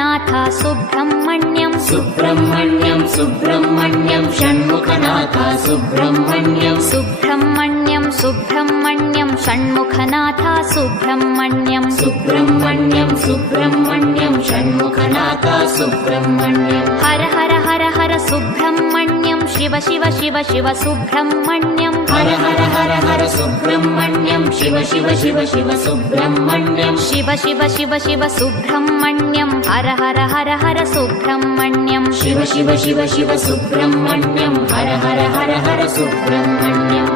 Shanmukhanath Subrahmanyam Subrahmanyam Subrahmanyam Shanmukhanath Subrahmanyam Subrahmanyam Subrahmanyam Shanmukhanath Subrahmanyam Subrahmanyam Subrahmanyam Shanmukhanath Subrahmanyam Har Har Har Har Subrahmanyam Shiva Shiva Shiva Shiva Subrahmanyam Har Har Har Har Subrahmanyam Shiva Shiva Shiva Shiva Subrahmanyam Shiva Shiva Shiva Shiva Subrahmanyam Har Har Har Har Subrahmanyam Shiva Shiva Shiva Shiva Subrahmanyam Har Har Har Har Subrahmanyam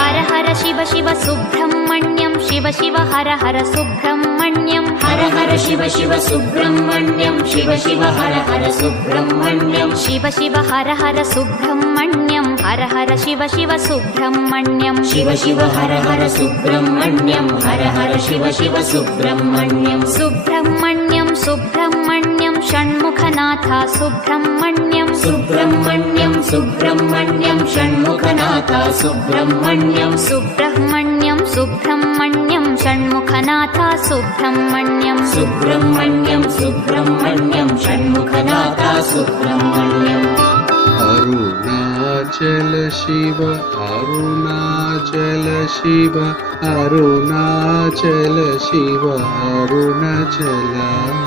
Har Har Shiva Shiva Subrahmanyam Shiva Shiva Har Har Subrahmanyam Har Har Shiva Shiva Subrahmanyam Shiva Shiva Har Har Subrahmanyam Shiva Shiva Har Har Subrahmanyam Har Har Shiva Shiva Subrahmanyam Shiva Shiva Har Har Subrahmanyam Har Har Shiva Shiva Subrahmanyam Subrahmanyam Subrahmanyam Shanmukhanath Subrahmanyam Subrahmanyam Subrahmanyam Shanmukhanath Subrahmanyam Subrahmanyam Subrahmanyam Shanmukhanath Subrahmanyam Subrahmanyam Subrahmanyam Shanmukhanath Subrahmanyam Arunachal Shiva Arunachal Shiva Arunachal Shiva Arunachal